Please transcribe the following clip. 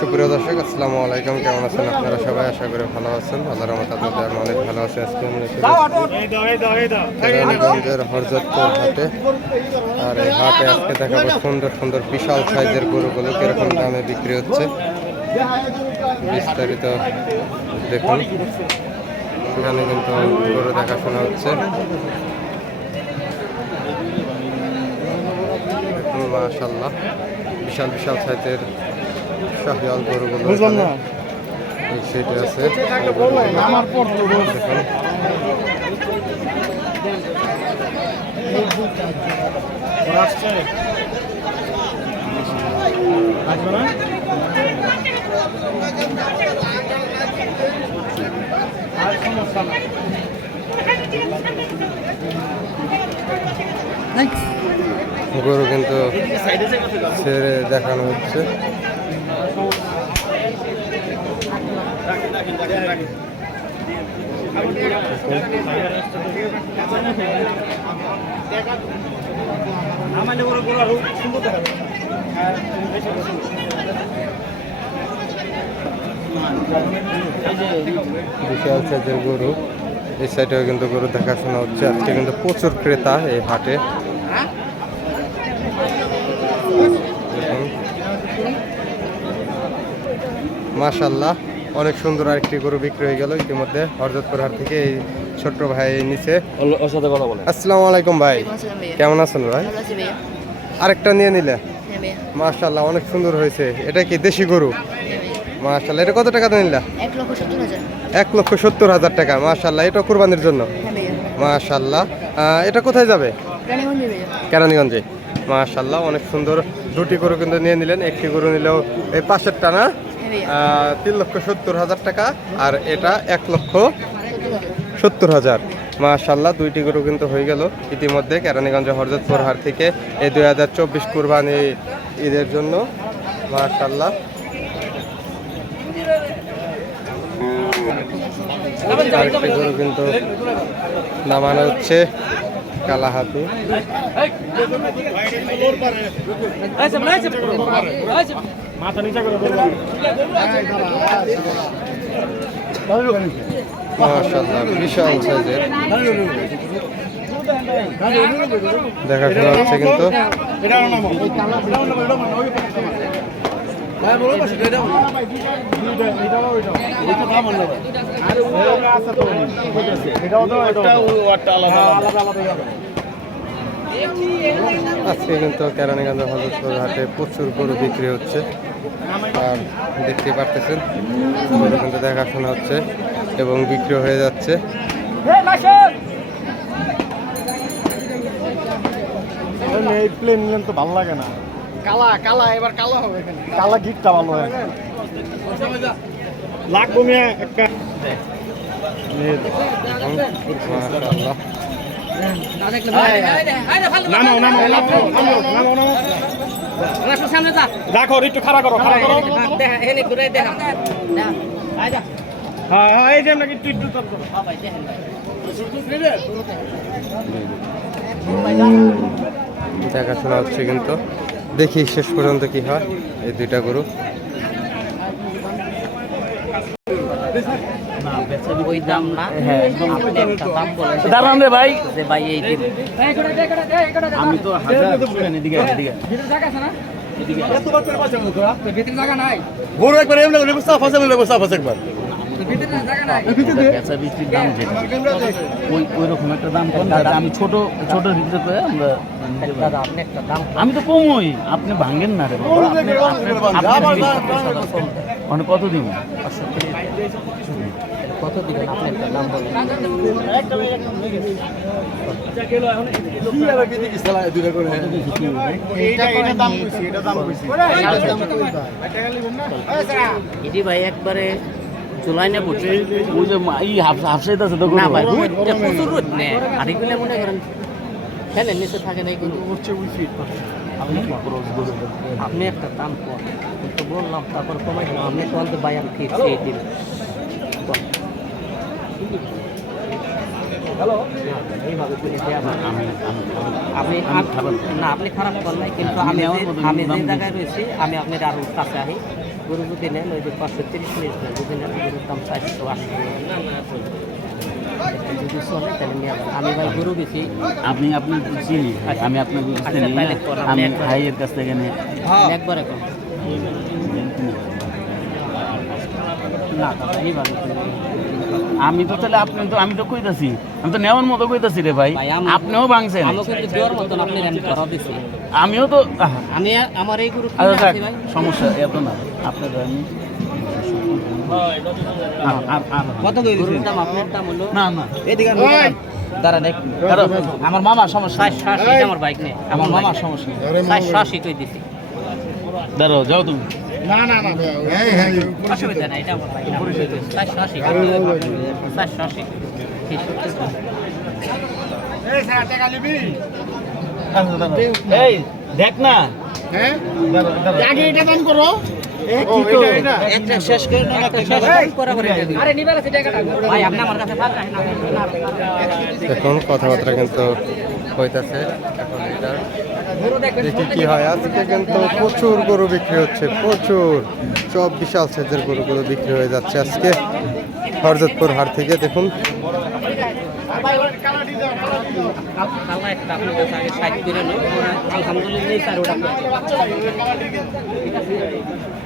সুপ্রিয় দর্শক, আসসালামু আলাইকুম। কেমন আছেন আপনারা সবাই? আশা করি ভালো আছেন। আল্লাহর রহমতে আপনাদের আমি অনেক ভালো আছি। আজকে কেরানীগঞ্জের হরজতপুর হাটে, আর এই হাটে আজকে দেখাবো সুন্দর সুন্দর বিশাল সাইজের গরুগুলো কিরকম দামে বিক্রি হচ্ছে বিস্তারিত দেখুন। সেখানে কিন্তু গরু দেখাশোনা হচ্ছে। মাশাআল্লাহ, বিশাল বিশাল সাইজের শাহিওয়াল গরুগুলো সেটা আছে। গরু কিন্তু ছেড়ে দেখানো হচ্ছে। বিশাল সাইজের গরু, এই সাইডেও কিন্তু গরু দেখাশোনা হচ্ছে। আজকে কিন্তু প্রচুর ক্রেতা এই হাটে। মাশাআল্লাহ, অনেক সুন্দর আরেকটি গরু বিক্রি হয়ে গেল ইতিমধ্যে হরজতপুর হাট থেকে। এই ছোট্ট ভাই নিচে। আসসালামু আলাইকুম ভাই, কেমন আছেন ভাই? আরেকটা নিয়ে নিলে? মাশাআল্লাহ, অনেক সুন্দর হয়েছে। এটা কি দেশি গরু? মাশাআল্লাহ, এটা কত টাকা নিলা? 1,70,000 টাকা। মাশাআল্লাহ, এটা কুরবানির জন্য? মাশাআল্লাহ, এটা কোথায় যাবে? কেরানীগঞ্জে। মাশাআল্লাহ, অনেক সুন্দর। দুটি গরু কিন্তু নিয়ে নিলেন। একটি গরু নিলেও এই পাশের টানা 3,70,000 টাকা, আর এটা 1,70,000। মাশাআল্লাহ, দুইটি গরু কিন্তু হয়ে গেল ইতিমধ্যে কেরানীগঞ্জ হরজতপুর হাট থেকে এই 2024 কুরবানি ঈদের জন্য। মাশাআল্লাহ, আরেকটি গরু কিন্তু নামানো হচ্ছে, কালাহাতি। মাশাআল্লাহ, বিশাল সাইজের দেখাশোনা হচ্ছে কিন্তু। আজকে কিন্তু কেরানীগঞ্জ হরজতপুর হাটে প্রচুর গরু বিক্রি হচ্ছে, আর দেখতে পারতেছেন গরু কিন্তু দেখাশোনা হচ্ছে এবং বিক্রি হয়ে যাচ্ছে। প্লেন নিলেন তো ভালো লাগে না। কালা কালা এবার কালো হবে, কালা গিটটা ভালো হয়। লাগবো মিয়া একটা। মাশাআল্লাহ, দেখো একটু খাড়া করো, খাড়া করো। হ্যাঁ হ্যাঁ, এই যে আপনাকে একটু একটু দেখাশোনা হচ্ছে কিন্তু। দেখি শেষ পর্যন্ত কি হয় এই দুইটা গরু। ওই দাম না, আপনি একটা দাম বলেন। দাঁড়ান রে ভাই, যে ভাই এই দিন আমি তো হাজার শুনেন। এদিকে এদিকে এতবার করে পয়সা মুখা তো ভিতরে জায়গা নাই। বড় একবার এমন করে বসা ফাসা বলে বসা ফাসা একবার ভিতরে জায়গা নাই। ভিতরে বেচা বিক্রির দাম যেটা ওই রকম একটা দাম কোন দাদা? আমি ছোট ছোটর ভিতরে করে আমরা দাদা আপনি একটা দাম, আমি তো কমই, আপনি ভাঙেন না রে বাবা। আপনি কত দিন? কত দিবেন? আপনি একটা দাম বলেন। এটি ভাই একবারে চুলাই না পড়ছে। ওই যে হাফসাইড আছে তো না ভাই, রোদটা প্রচুর রোদ নে। আর এগুলো মনে করেন ফ্যানের নিচে থাকে নাই, কিন্তু আপনি একটা দাম কম তো বললাম, তারপর কমাই দিলাম। আপনি তো ভাই আমি ঠিক সেই দিন এইভাবে করে দেয়া ভালো। আপনি না আপনি খারাপ করেন নাই, কিন্তু আমি যে জায়গায় রয়েছি আমি আপনার আরো কাছে আহি। গরু যদি নেন ওই যে 530 মিনিট যদি নেন গরুর দাম 480 যদি চলে তাহলে নিয়ে যাবেন। আমি ভাই গরু বেশি আপনি আপনি চিনি ভাই, আমি আপনাকে আচ্ছা, তাহলে করেন, আমি একবার। ভাইয়ের কাছ থেকে নিয়ে একবার এখন না এইভাবে করে। আমি তো তাহলে আমি তো কইতাছি, আমি তো নেওয়ার মতো কইতাছি রে ভাই, ভাই, আপনিও ভাঙছেন, আমাকে কিন্তু দেওয়ার মতন আপনি আমি করা দিচ্ছি। আমিও তো আমি আমার এই গরু আচ্ছা থাক, ভাই সমস্যা এত না আপনার আমি কত গরুর দাম আপনার দাম হলো না না এদিকে দাঁড়ান এক আমার মামার সমস্যা, 480 আমার বাইক নেই, আমার মামার সমস্যা, 480 কই দিছি। দাঁড়াও যাও তুমি। অসুবিধা নাই, এটা আমার বাইক না। 480 480 এই দেখ না একটা শেষ করে না একটা শেষ করে আরে নিবে আছে টাকাটা ভাই আপনি আমার কাছে ফাঁকা না এখন কথাবার্তা কিন্তু হইতাছে। এখন এটা দেখি কি হয়। আজকে কিন্তু প্রচুর গরু বিক্রি হচ্ছে, প্রচুর সব বিশাল সাইজের গরুগুলো বিক্রি হয়ে যাচ্ছে আজকে হরজতপুর হাট থেকে। দেখুন কালনা একটা আপনার কাছে আগে 60 করে নো আলহামদুলিল্লাহ 4 ওটা